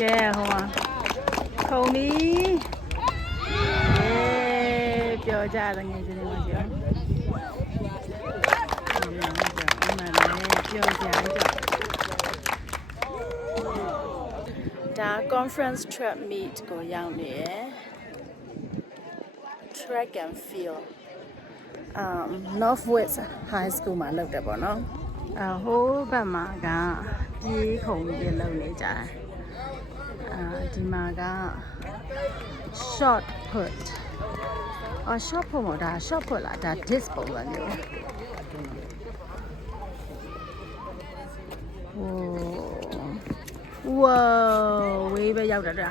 ကဲဟိုမှာခုံပြီးပြောကြတယ်ငယ်ချင်းတွေမှာပြောပြောကြဒါ conference track meet ကိုရောက်နေရယ် track and field Northwest High School မှာလုပ်တယ်ပေါ့နော်ဟိုးဘက်မှာကပြေးခုံပြီးလုပ်နေကြတယ်ဒီမှာက short put short put မှာဒါ short put လားဒါ disc ပုံစံမျိုးဝေါဝေးပဲရောက်တာဒါ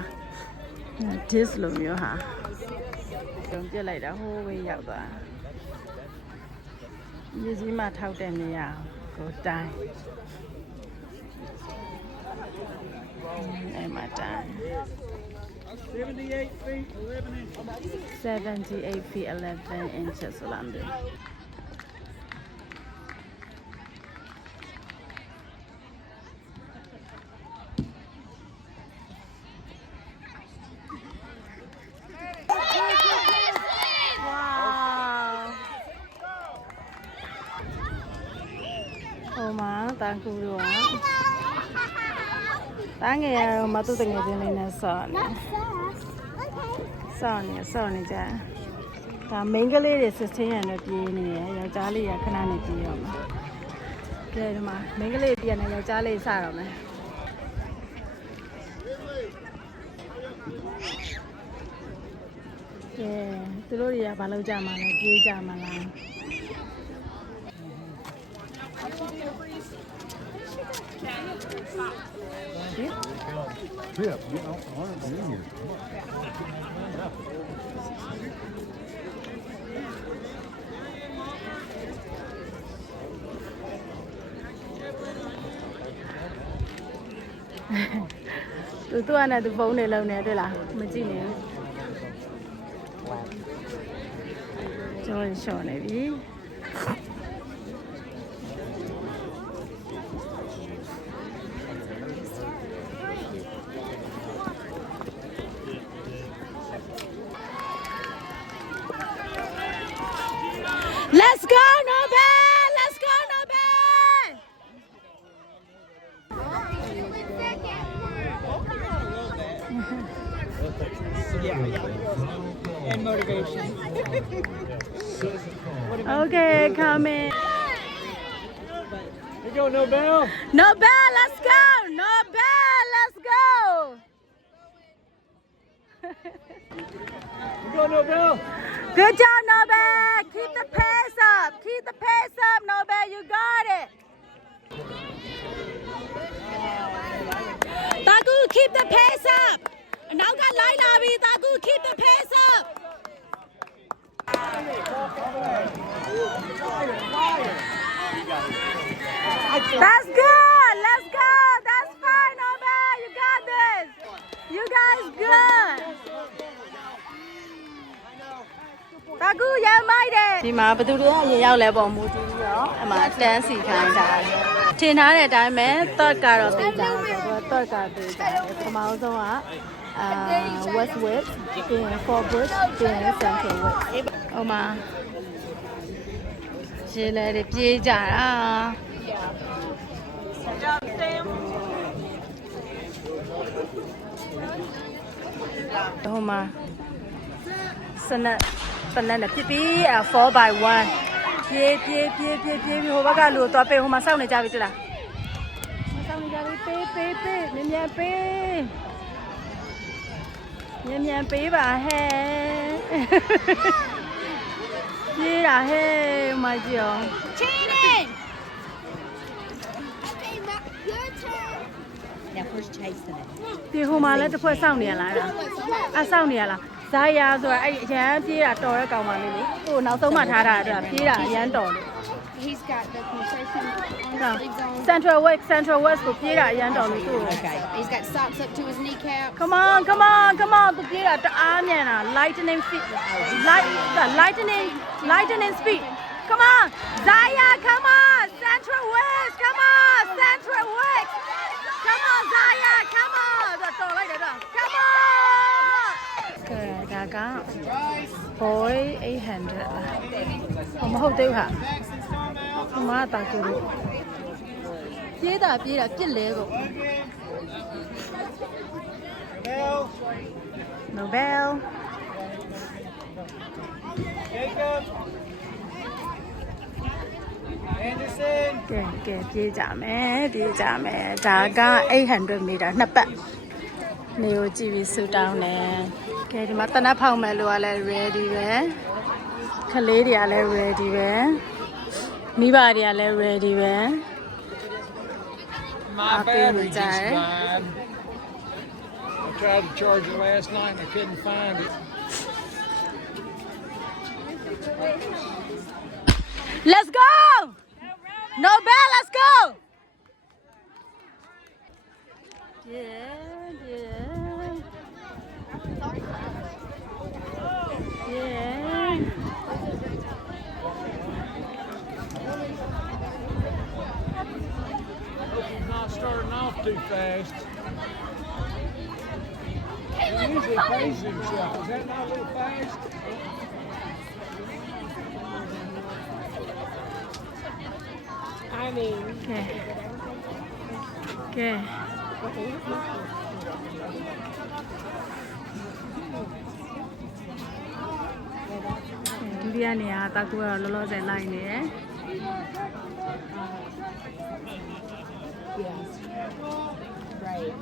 disc လိုမျိုးဟာကြုံပြစ်လိုက်တာဟိုးဝေးရောက်သွားမြေကြီးမှာထောက်တဲ့နေရာကိုတိုင်းအဲ့မှာတိုင်း78 feet 11 inches ဆိုလားမသိဘူးတန်းကူတော့တန်းငယ်ရတော့မတူတငယ်ချင်းလေးနဲ့ဆော့နေကြဒါ main ကလေးတွေ16ရံနဲ့ပြေးနေရယောက်ျားလေးကခဏနဲ့ပြေးတော့မှာကဲဒီမှာ main ကလေးပြေးနေယောက်ျားလေးစတော့မယ်ကဲသူတို့တွေကဘာလုပ်ကြမှာလဲပြေးကြမှာလား Yeah, I want to be in here. Tụi anh tụi phone này lâu nè đây là mình chỉ nè cho sổ này đi Let's go Nobel! Let's go Nobel! Yeah. And motivation. Okay, come in. You go, Nobel. Nobel, let's go! Nobel, let's go! You go, Nobel. Good job, Nobel! Keep the pace up! Keep the pace up, Nobel! You got it! Taku, keep the pace up! Now got line Abi, Taku, keep the pace up! That's good! Let's go! That's fine, Nobel! You got this! You guys good! တာကူရမ်းမိုက်တယ်ဒီမှာဘသူတို့ကအရင်ရောက်လဲပေါ့မူတီးပြီးတော့အမှတန်းစီခိုင်းတာထင်ထားတဲ့အတိုင်းပဲ third ကတော့သိကြတယ်သူက third ကသိကြတယ်ပထမဆုံးကWestwood ပြီးရင် Forbridge ပြီးရင် Central West ဟိုမှာရေလဲတွေပြေးကြတာဟိုမှာစနက်ပလန်နဲ့ပြပြ4x1ပြေးဟိုဘက်ကလူတော့ပေးဟိုမှာစောင့်နေကြပြီတလားစောင့်နေကြပြီပေးမြန်ပေးပါဟဲ့ပြေးတာဟဲ့မကြီးအောင် Cheating! Okay, your turn. Now who's chasing it? ဒီဟိုမှာလည်းတစ်ဖွဲ့စောင့်နေရလားစောင့်နေရလားဇာယာဆိုတာအဲ့ရန်ပြေးတာတော်တဲ့ကောင်မလေးလေဟိုနောက်ဆုံးမှထားတာအတွက်ပြေးတာရန်တော်လို့ He's got the concession on his sleeves on. Central West ကိုပြေးတာရန်တော်လို့သူ့ Okay. He's got socks up to his kneecap. Come on သူပြေးတာတအားမြန်တာ lightning speed Come on Zaya come on Central West come on Zaya come on က boy 800လားဟောမဟုတ်သေးဘူးဟာဒီမှာတာကူလို့ပြေးတာပြစ်လဲကို Nobel Jacob. Anderson. ကဲပြေးကြမယ်ဒါက800 meter နှစ်ပတ်နေကိုကြည့်ပြီးဆူတောင်းတယ်ကဲဒီမှာတနတ်ဖောက်မယ်လို့ကလည်း ready ပဲခလေးတွေကလည်း ready ပဲမိဘတွေကလည်း ready ပဲ My battery just died. I tried to charge it last night and I couldn't find it. Let's go Nobel let's go yeah Hope you're not starting off too fast. He usually pays himself. Is that not a little fast? I mean, Okay. ဒုတိယနေရာတာကူကတော့လောလောဆယ်လိုက်နေတယ် Right.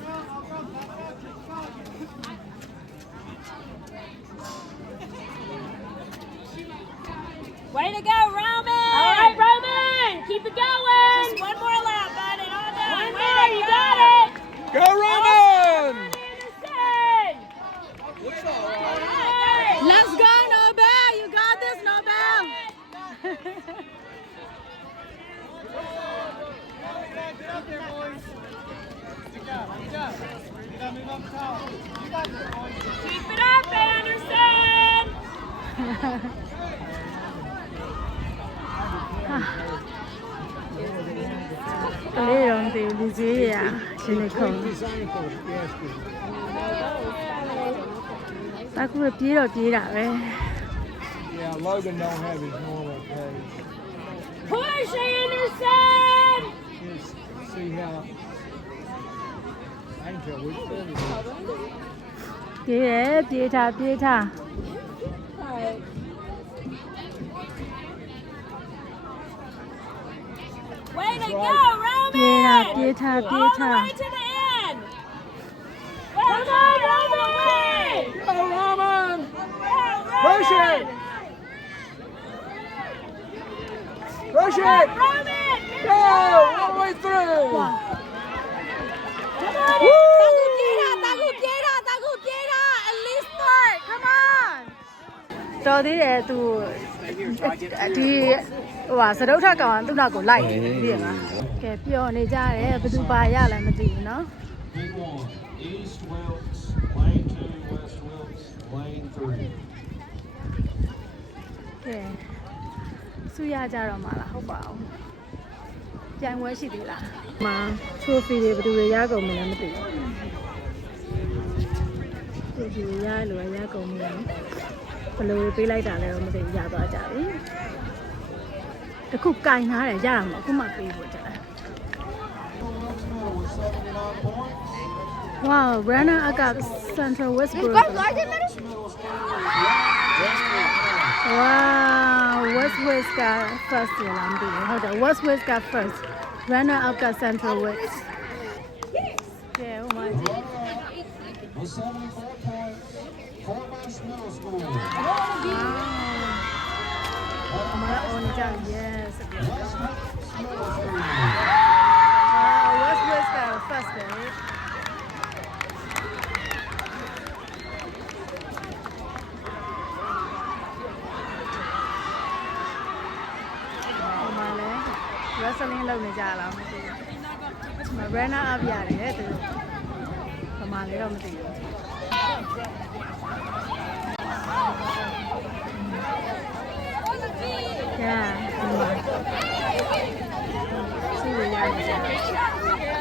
Way to go, Roman! All right, Roman! Keep it going! Just one more lap, buddy. All done. One more, you got it! go Roman! Let's go Nobel you got this Nobel Keep it up, Anderson! ကလေးရောမသိဘူးလူကြီးရရှင်နေခုံ His ankle yesterday. တာကူကပြေးတော့ပြေးတာပဲ Yeah, Logan don't have his normal pace. Push, Anderson! Just see how. I can tell which foot it is. ပြေးထား Way to go, Roman! ပြေးထား All the way to the end! Well done, Roman! Go Roman! Yeah, Push it! Push it! Roman! Go! All the way through! Come on, Woo! တာကူပြေးတာ at least start come on တော်သေးတယ်သူဒီဟိုဟာစတုထကောင်သူ့နောက်ကိုလိုက်နေတယ်သိရမလားကဲပျော်နေကြတယ်ဘယ်သူပါရလဲမသိဘူးเนาะ Big one, East Wilkes, lane 2, West Wilkes, lane 3. ကဲစုရကြတော့မှာလားဟုတ်ပါအောင်ပြိုင်ပွဲရှိသေးလားမာ trophy တွေဘယ်သူတွေရကုန်မလဲမသိဘူး trophy တွေရလို့ရကုန်မလဲဘယ်လိုပေးလိုက်တာလဲတော့မသိဘူးရသွားကြပြီတခုကင်ထားတယ်ရတာမဟုတ်အခုမှပေးဖို့ကြတယ် Wow runner up Central Westbrook Wow West got first လာမသိဘူးဟုတ်တယ် West got first runner up got Central West Yeah oh my God With 74 points, Fort West Middle School. Mala on jam yes West Wilkes Middle School. West got first right Wrestling လုပ်နေကြလားမသိဘူး။ runner up ရတယ်သူ။ဗမာလေးတော့မသိဘူး။ Yeah. စီးရရတယ်